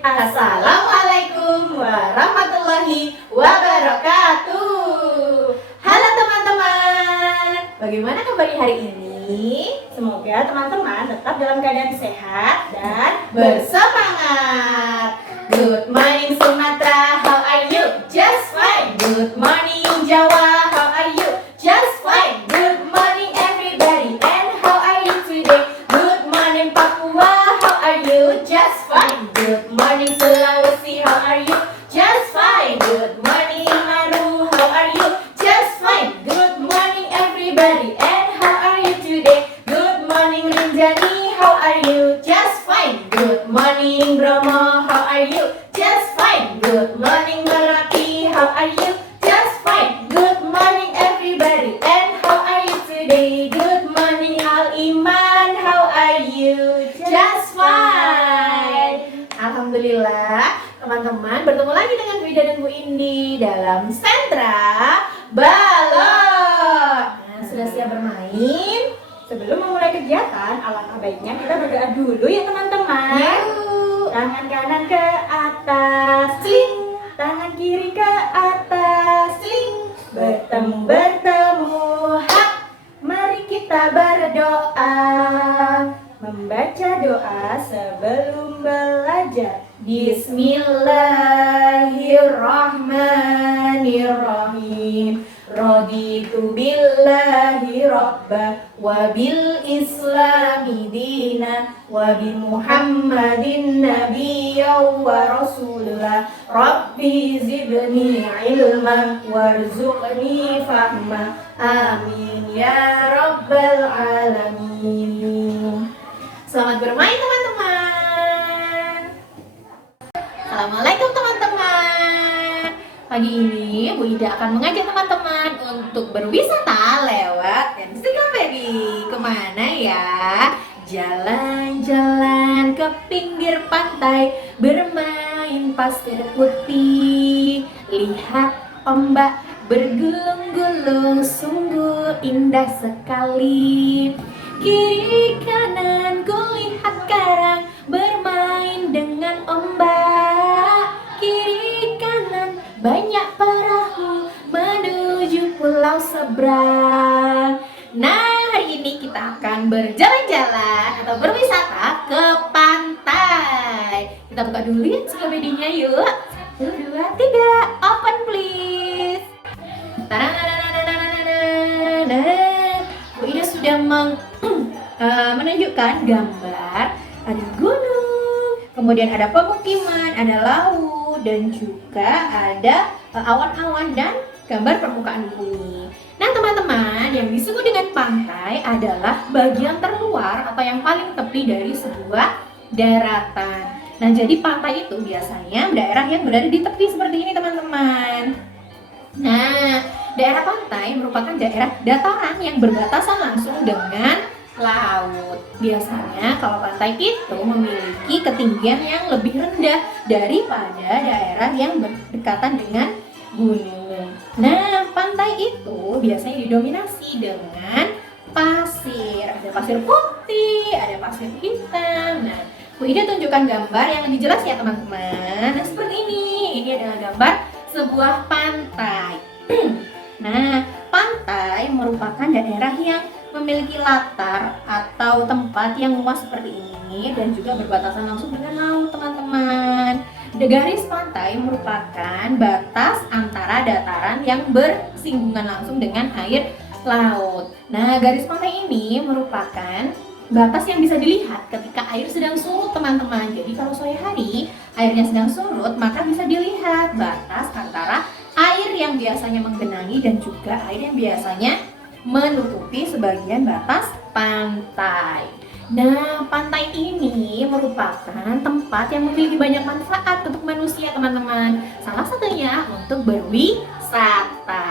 Assalamualaikum warahmatullahi wabarakatuh. Halo teman-teman, bagaimana kabar hari ini? Semoga teman-teman tetap dalam keadaan sehat dan bersemangat. Good morning Sumatera, how are you? Just fine. Good morning Jawa, how are you? Just fine. Good morning everybody, and how are you today? Good morning Papua, how are you? Just fine. Good morning Sulawesi, how are you? Just fine. Good morning Maru, how are you? Just fine. Good morning everybody, and how are you today? Good morning Rinjani, how are you? Just fine. Good morning Bromo, how are you? Just fine. Good morning Merapi, how are you? Just fine. Good morning everybody, and how are you today? Good morning Al Iman, how are you? Just fine. Alhamdulillah, teman-teman bertemu lagi dengan Bu Ida dan Bu Indi dalam sentra balon. Nah, sudah siap bermain? Sebelum memulai kegiatan, alangkah baiknya kita berdoa dulu ya teman-teman. Yuk. Tangan kanan ke atas, sling. Tangan kiri ke atas, sling. Bertemu, hak. Mari kita berdoa. Membaca doa sebelum belajar. Bismillahirrahmanirrahim. Raditu billahi rabba wa bil islami dina wa bi muhammadin nabiyya wa rasulah. Rabbi zidni ilma warzuqni fahma. Amin ya rabbal alamin. Selamat bermain teman-teman. Assalamualaikum teman-teman. Pagi ini Bu Ida akan mengajak teman-teman untuk berwisata lewat ensiklopedia. Kemana ya? Jalan-jalan ke pinggir pantai, bermain pasir putih, lihat ombak bergulung-gulung, sungguh indah sekali. Kiri kanan kulihat karang, bermain dengan ombak. Kiri kanan banyak perahu menuju pulau seberang. Nah, hari ini kita akan berjalan-jalan atau berwisata ke pantai. Kita buka dulu ya ensiklopedianya yuk. 1, 2, 3, open please. Bu Ida sudah menunjukkan gambar ada gunung, kemudian ada pemukiman, ada laut, dan juga ada awan-awan dan gambar permukaan bumi. Nah teman-teman, yang disebut dengan pantai adalah bagian terluar atau yang paling tepi dari sebuah daratan. Nah jadi pantai itu biasanya daerah yang berada di tepi seperti ini teman-teman. Nah, daerah pantai merupakan daerah dataran yang berbatasan langsung dengan laut. Biasanya kalau pantai itu memiliki ketinggian yang lebih rendah daripada daerah yang berdekatan dengan gunung. Nah, pantai itu biasanya didominasi dengan pasir. Ada pasir putih, ada pasir hitam. Nah, Bu Ida tunjukkan gambar yang lebih jelas ya teman-teman. Nah, seperti ini. Ini adalah gambar sebuah pantai. Nah, pantai merupakan daerah yang memiliki latar atau tempat yang luas seperti ini dan juga berbatasan langsung dengan laut teman-teman. Garis pantai merupakan batas antara dataran yang bersinggungan langsung dengan air laut. Nah, garis pantai ini merupakan batas yang bisa dilihat ketika air sedang surut teman-teman. Jadi kalau sore hari airnya sedang surut, maka bisa dilihat batas antara air yang biasanya menggenangi dan juga air yang biasanya menutupi sebagian batas pantai. Nah, pantai ini merupakan tempat yang memiliki banyak manfaat untuk manusia teman-teman. Salah satunya untuk berwisata.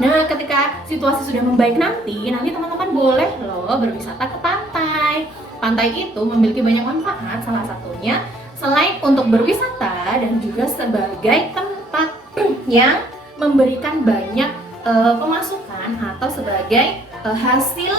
Nah, ketika situasi sudah membaik nanti teman-teman boleh loh berwisata ke pantai. Pantai itu memiliki banyak manfaat, salah satunya selain untuk berwisata dan juga sebagai tempat yang memberikan banyak pemasukan atau sebagai hasil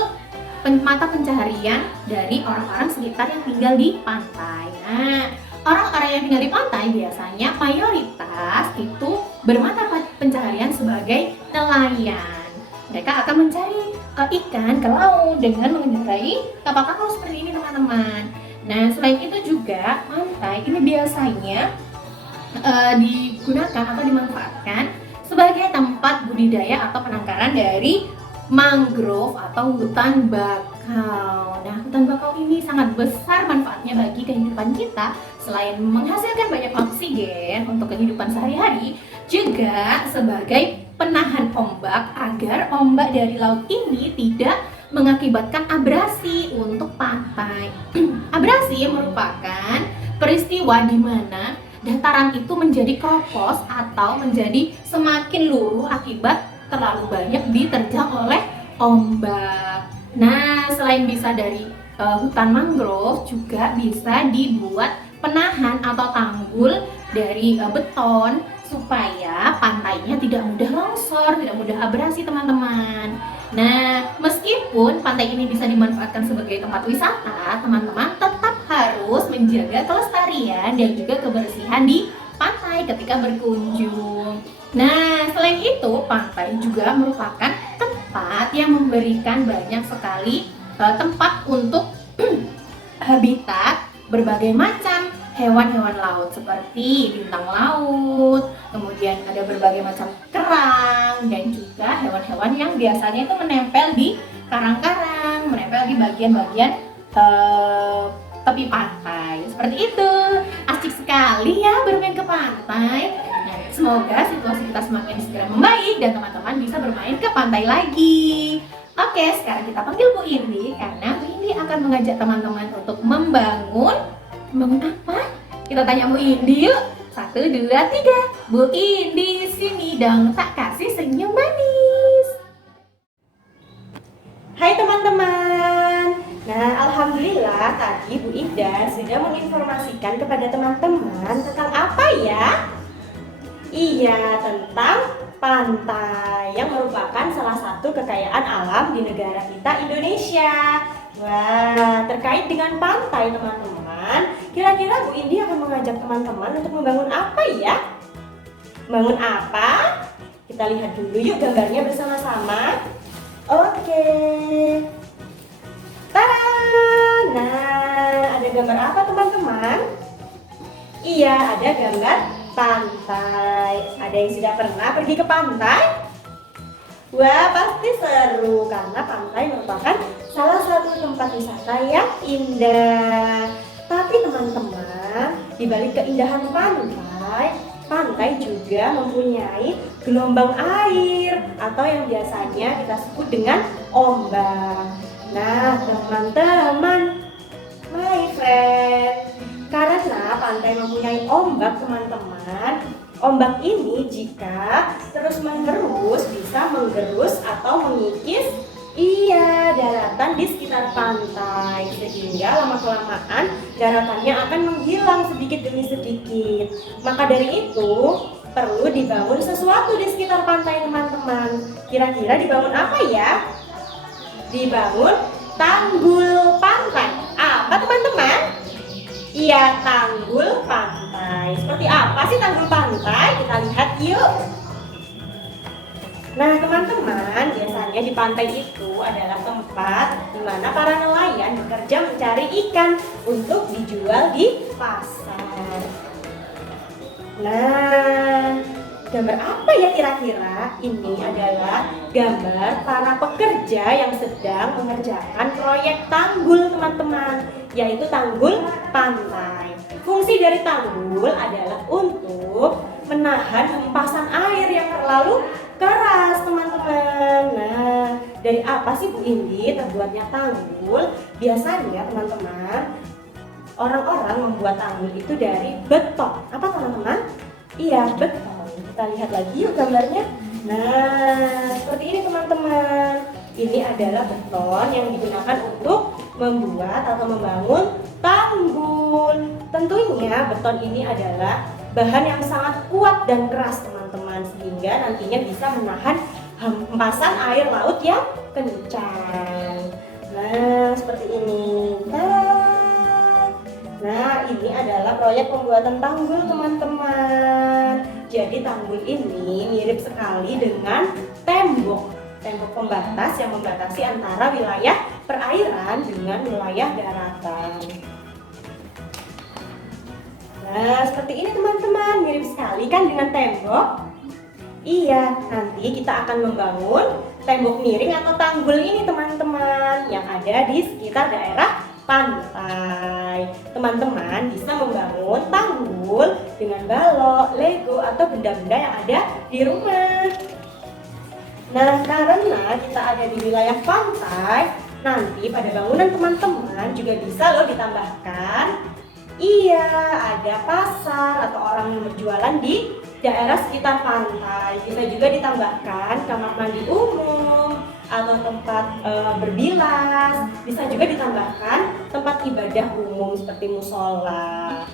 mata pencaharian dari orang-orang sekitar yang tinggal di pantai. Nah, orang-orang yang tinggal di pantai biasanya mayoritas itu bermata pencaharian sebagai nelayan. Mereka akan mencari ikan ke laut dengan mengendarai kapal-kapal seperti ini, teman-teman. Nah, selain itu juga pantai ini biasanya digunakan atau dimanfaatkan sebagai tempat budidaya atau penangkaran dari mangrove atau hutan bakau. Nah, hutan bakau ini sangat besar manfaatnya bagi kehidupan kita. Selain menghasilkan banyak oksigen untuk kehidupan sehari-hari, juga sebagai penahan ombak agar ombak dari laut ini tidak mengakibatkan abrasi untuk pantai. Abrasi merupakan peristiwa di mana dataran itu menjadi keropos atau menjadi semakin luruh akibat terlalu banyak diterjang oleh ombak. Nah, selain bisa dari hutan mangrove, juga bisa dibuat penahan atau tanggul dari beton supaya pantainya tidak mudah longsor, tidak mudah abrasi, teman-teman. Nah, meskipun pantai ini bisa dimanfaatkan sebagai tempat wisata, teman-teman tetap harus menjaga kelestarian dan juga kebersihan di pantai ketika berkunjung. Nah, selain itu, pantai juga merupakan tempat yang memberikan banyak sekali tempat untuk habitat berbagai macam hewan-hewan laut seperti bintang laut, kemudian ada berbagai macam kerang, dan juga hewan-hewan yang biasanya itu menempel di karang-karang, menempel di bagian-bagian tepi pantai. Seperti itu. Asik sekali ya bermain ke pantai. Nah, semoga situasi kita semakin segera membaik dan teman-teman bisa bermain ke pantai lagi. Oke, sekarang kita panggil Bu Indi karena Bu Indi akan mengajak teman-teman untuk membangun apa? Kita tanya Bu Indi yuk. 1, 2, 3. Bu Indi sini dong, tak kasih senyum manis. Hai teman-teman. Nah, alhamdulillah tadi Bu Ida sudah menginformasikan kepada teman-teman tentang apa ya? Iya, tentang pantai yang merupakan salah satu kekayaan alam di negara kita Indonesia. Wah, terkait dengan pantai teman-teman, kira-kira Bu Indi akan mengajak teman-teman untuk membangun apa ya? Bangun apa? Kita lihat dulu yuk gambarnya bersama-sama. Oke. Tada! Nah, ada gambar apa teman-teman? Iya, ada gambar pantai. Ada yang sudah pernah pergi ke pantai? Wah, pasti seru karena pantai merupakan salah satu tempat wisata yang indah. Tapi teman-teman, di balik keindahan pantai, pantai juga mempunyai gelombang air atau yang biasanya kita sebut dengan ombak. Nah, teman-teman, my friend, karena pantai mempunyai ombak, teman-teman, ombak ini jika terus-menerus bisa menggerus atau mengikis daratan di sekitar pantai, sehingga lama-kelamaan daratannya akan menghilang sedikit demi sedikit. Maka dari itu perlu dibangun sesuatu di sekitar pantai, teman-teman. Kira-kira dibangun apa ya? Dibangun tanggul pantai. Apa teman-teman? Iya, tanggul pantai. Seperti apa sih tanggul pantai? Kita lihat yuk. Nah teman-teman, biasanya di pantai itu adalah tempat di mana para nelayan bekerja mencari ikan untuk dijual di pasar. Nah, gambar apa ya kira-kira? Ini adalah gambar para pekerja yang sedang mengerjakan proyek tanggul, teman-teman, yaitu tanggul pantai. Fungsi dari tanggul adalah untuk menahan hempasan air yang terlalu keras, teman-teman. Nah, dari apa sih Bu Indi terbuatnya tanggul? Biasanya teman-teman, orang-orang membuat tanggul itu dari beton. Apa teman-teman? Iya, beton. Kita lihat lagi yuk gambarnya. Nah, seperti ini teman-teman. Ini adalah beton yang digunakan untuk membuat atau membangun tanggul. Tentunya beton ini adalah bahan yang sangat kuat dan keras, teman-teman, sehingga nantinya bisa menahan hempasan air laut yang kencang. Nah, seperti ini. Nah, ini adalah proyek pembuatan tanggul, teman-teman. Jadi tanggul ini mirip sekali dengan tembok pembatas yang membatasi antara wilayah perairan dengan wilayah daratan. Nah, seperti ini teman-teman, mirip sekali kan dengan tembok? Iya, nanti kita akan membangun tembok miring atau tanggul ini teman-teman yang ada di sekitar daerah pantai. Teman-teman bisa membangun tanggul dengan balok, lego, atau benda-benda yang ada di rumah. Nah, karena kita ada di wilayah pantai, nanti pada bangunan teman-teman juga bisa loh ditambahkan. Iya, ada pasar atau orang yang berjualan di daerah sekitar pantai. Bisa juga ditambahkan kamar mandi umum atau tempat berbilas. Bisa juga ditambahkan tempat ibadah umum seperti musola.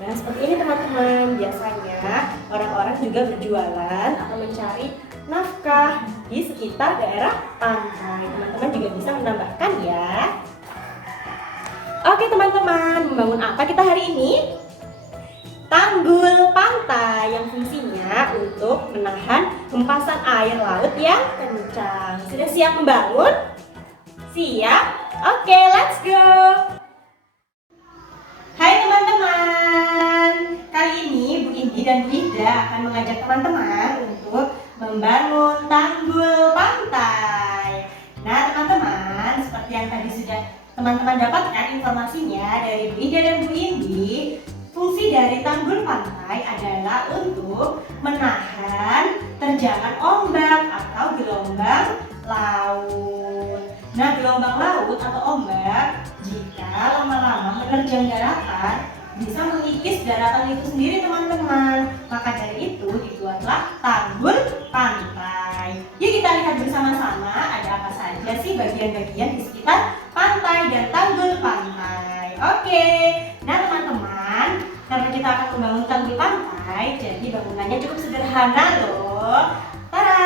Nah, seperti ini teman-teman. Biasanya orang-orang juga berjualan atau mencari nafkah di sekitar daerah pantai. Teman-teman juga bisa menambahkan ya. Oke teman-teman, membangun apa kita hari ini? Tanggul pantai yang fungsinya untuk menahan hempasan air laut yang kencang. Sudah siap membangun? Siap? Oke, let's go! Hai teman-teman, kali ini Bu Indi dan Bu Ida akan mengajak teman-teman untuk membangun tanggul pantai. Nah teman-teman, seperti yang tadi sudah teman-teman dapatkan informasinya dari Bu Ida dan Bu Indi, fungsi dari tanggul pantai adalah untuk menahan terjangan ombak atau gelombang laut. Nah, gelombang laut atau ombak jika lama-lama menerjang daratan bisa mengikis daratan itu sendiri teman-teman. Maka dari itu dibuatlah tanggul pantai. Yuk kita lihat bersama-sama ada apa saja sih bagian-bagian di sekitar pantai dan tanggul pantai. Oke, nah teman-teman, karena kita akan membangun tanggul pantai, jadi bangunannya cukup sederhana loh. Tada!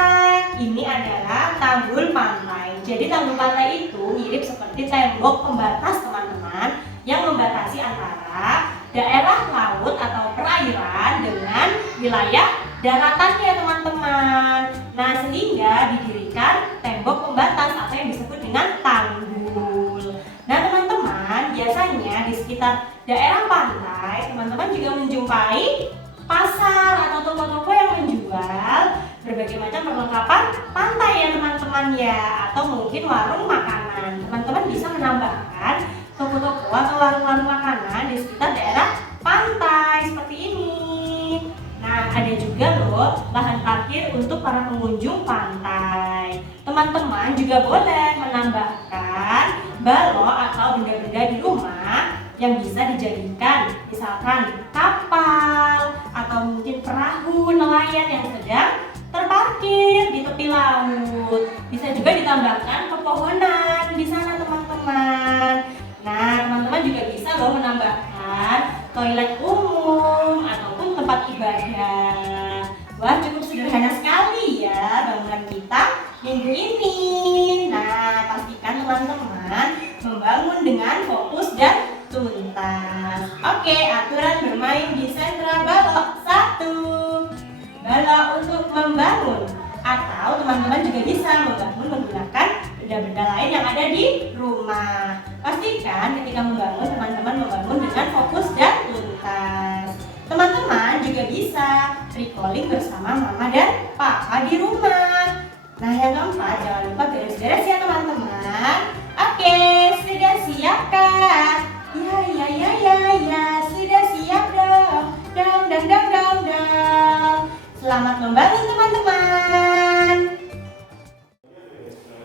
Ini adalah tanggul pantai. Jadi tanggul pantai itu mirip seperti tembok pembatas teman-teman yang membatasi antara daerah laut atau perairan dengan wilayah daratannya teman-teman. Nah, sehingga didirikan tembok pembatas atau yang disebut dengan tanggul. Nah teman-teman, biasanya di sekitar daerah pantai teman-teman juga menjumpai pasar atau toko-toko yang menjual berbagai macam perlengkapan pantai ya teman-teman ya, atau mungkin warung makanan. Teman-teman bisa menambahkan toko-toko atau warung-warung makanan di sekitar daerah pantai seperti ini. Nah, ada juga loh lahan parkir untuk para pengunjung pantai. Teman-teman juga boleh menambahkan balok atau benda-benda di rumah yang bisa dijadikan misalkan kapal atau mungkin perahu nelayan yang sedang terparkir di tepi laut. Bisa juga ditambahkan pepohonan di sana teman-teman. Nah, teman-teman juga bisa loh menambahkan toilet umum ataupun tempat ibadah. Wah, cukup sederhana sekali ya bangunan kita minggu ini. Nah, pastikan teman-teman membangun dengan fokus dan tuntas. Oke, aturan bermain di sentra balok 1. Balok untuk membangun, atau teman-teman juga bisa membangun menggunakan benda-benda lain yang ada di rumah. Pastikan ketika membangun, teman-teman membangun dengan fokus dan tuntas. Teman-teman juga bisa recalling bersama mama dan papa di rumah. Nah, yang keempat, jangan lupa beres-beres ya teman-teman. Oke, sudah siap kak? Ya, sudah siap dong. Dong. Selamat membangun teman-teman.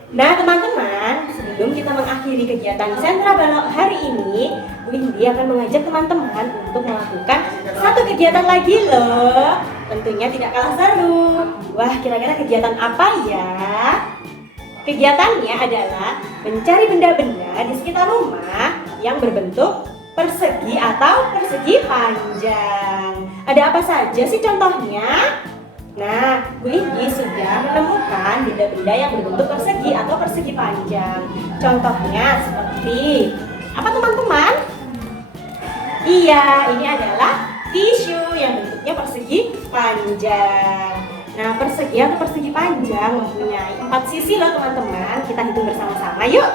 Nah teman-teman, sebelum kita mengakhiri kegiatan sentra balok hari ini, Bu Indi akan mengajak teman-teman untuk melakukan satu kegiatan lagi loh. Tentunya tidak kalah seru. Wah, kira-kira kegiatan apa ya? Kegiatannya adalah mencari benda-benda di sekitar rumah yang berbentuk persegi atau persegi panjang. Ada apa saja sih contohnya? Nah, Bu Igi sudah menemukan benda-benda yang berbentuk persegi atau persegi panjang. Contohnya seperti apa teman-teman? Iya, ini adalah tisu yang bentuknya persegi panjang. Nah, persegi atau persegi panjang mempunyai 4 sisi loh teman-teman. Kita hitung bersama-sama yuk.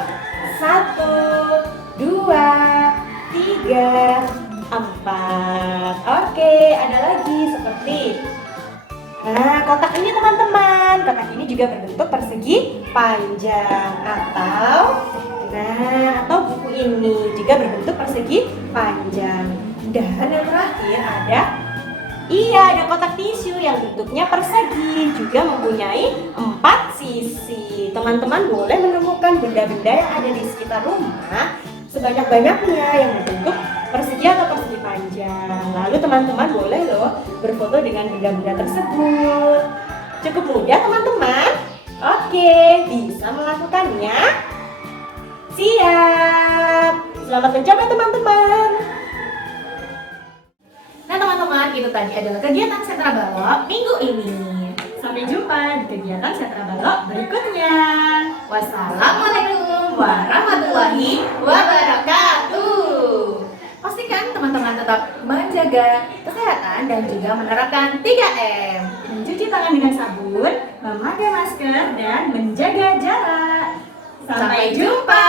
1, 2, 3, 4. Oke, ada lagi seperti nah, kotak ini teman-teman. Kotak ini juga berbentuk persegi panjang. Atau buku ini juga berbentuk persegi panjang. Dan yang terakhir ada kotak tisu yang bentuknya persegi, juga mempunyai 4 sisi. Teman-teman boleh menemukan benda-benda yang ada di sekitar rumah sebanyak-banyaknya yang berbentuk persegi atau persegi panjang. Lalu teman-teman boleh loh berfoto dengan benda-benda tersebut. Cukup mudah teman-teman. Oke, bisa melakukannya. Siap. Selamat mencoba teman-teman. Nah teman-teman, itu tadi adalah kegiatan Sentra Balok minggu ini. Sampai jumpa di kegiatan Sentra Balok berikutnya. Wassalamualaikum warahmatullahi wabarakatuh. Pastikan teman-teman tetap menjaga kesehatan dan juga menerapkan 3M. Mencuci tangan dengan sabun, memakai masker, dan menjaga jarak. Sampai jumpa.